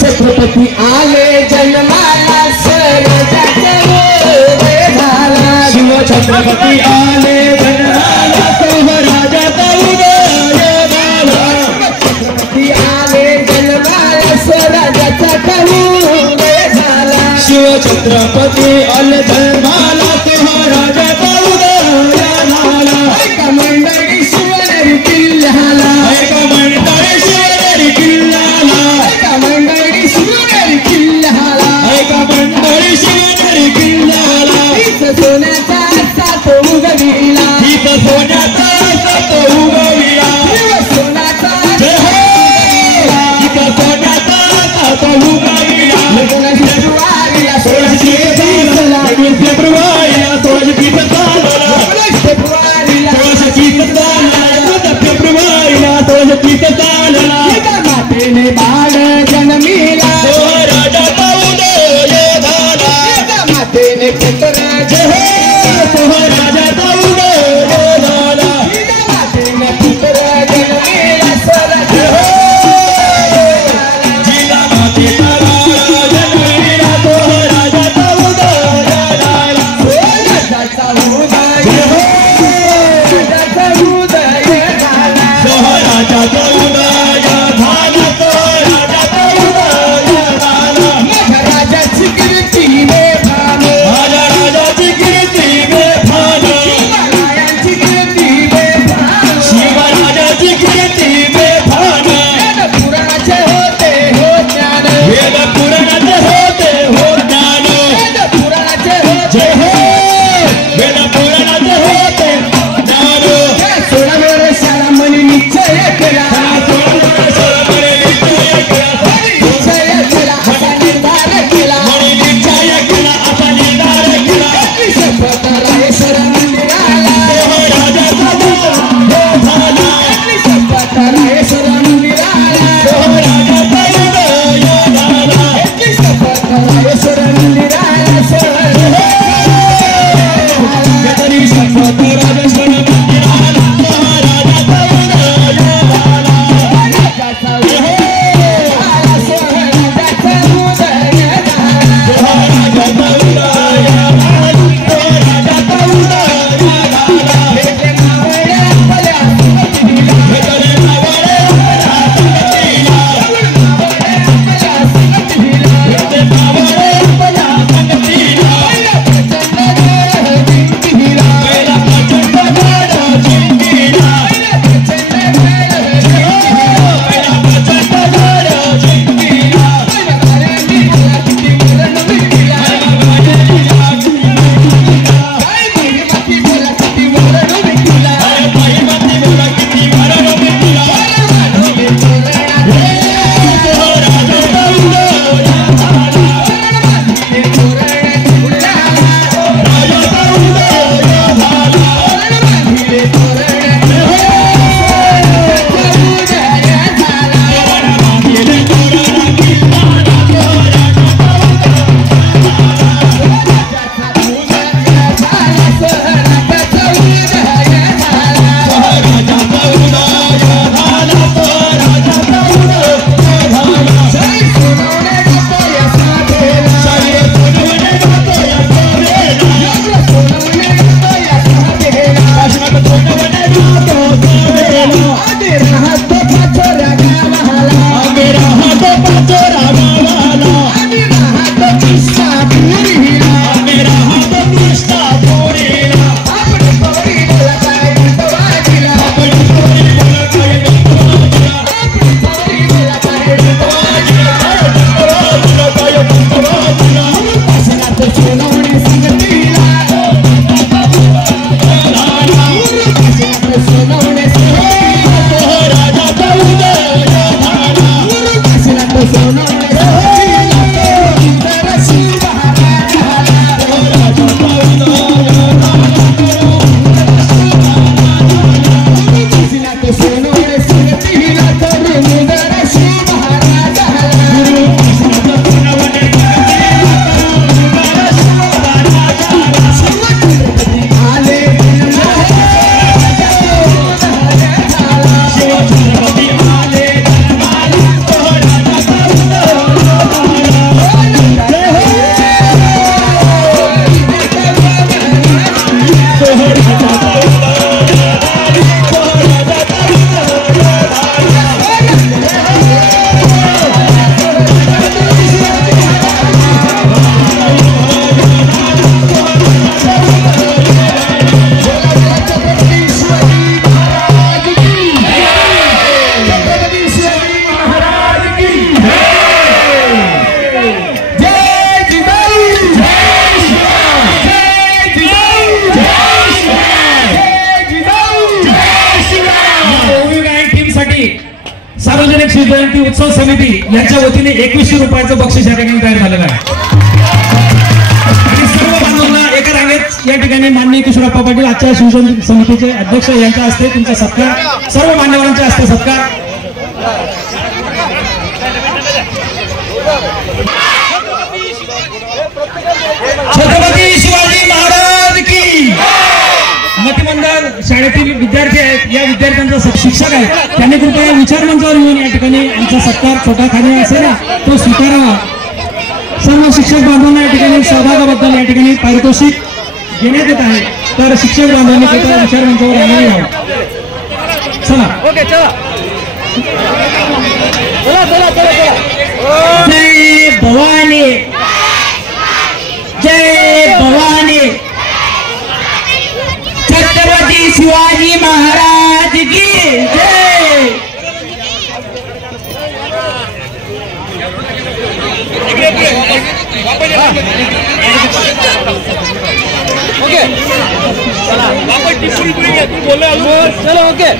छत्रपती आले जन्माला स्वराज्याचा उदय झाला शिव छत्रपती आले जन्माला स्वराज्याचा उदय झाला छत्रपती आले जन्माला स्वराज्याचा उदय झाला शिव छत्रपती आले जन्माला स्वराज्याचा उदय झाला एका मंडळी शिवनेरी किल्ल्याला एका मंडळी शिवनेरी किल्ल्याला एका मंडळी शिवनेरी किल्ल्याला एका मंडळी शिवनेरी किल्ल्याला हीच सोन्याचा सात उगविला हीच सोन्याचा सात उगविला शिव सोन्याचा जय हो हीच सोन्याचा सात उगविला 16 फेब्रुवारीला 16 फेब्रुवारीला 16 फेब्रुवारीला 16 मातेने बाळ जन्मीला स्वराज्याचा उदय झाला मातेने पुत्र जय हो स्वराज्याचा उदय झाला मातेने पुत्र जन्मीला स्वराज्य हो जिला मातेचा बाळ जन्मीला स्वराज्याचा उदय झाला स्वराज्याचा उदय जय हो स्वराज्याचा उदय झाला स्वराज्याचा उदय Yeah. सार्वजनिक शिवजयंती उत्सव समिती यांच्या वतीने 2100 रुपयाचं बक्षीस या ठिकाणी तयार झालेलं आहे आणि सर्व बांधवांना एका रांगेत या ठिकाणी माननीय किशोरप्पा पाटील आजच्या शिवजयंती समितीचे अध्यक्ष यांच्या हस्ते तुमचा सत्कार, सर्व मान्यवरांच्या हस्ते सत्कार. छत्रपती शिवाजी महाराज की. मतिमंदार शाळेतील विद्यार्थी आहेत, या विद्यार्थ्यांचा शिक्षक आहे, त्यांनी कृपया विचार मंचावर येऊन या ठिकाणी आमचा सत्कार छोटा खाली असेल ना तो स्वीकारावा. सर्व शिक्षक बांधवांना या ठिकाणी सहभागाबद्दल या ठिकाणी पारितोषिक घेण्यात येत आहे, तर शिक्षक बांधवांनी कृपया विचार मंचावर यावं. चला जय भवानी, जय भवानी, छत्रपती शिवाजी महाराज की जय. ओके चला, चलो ओके.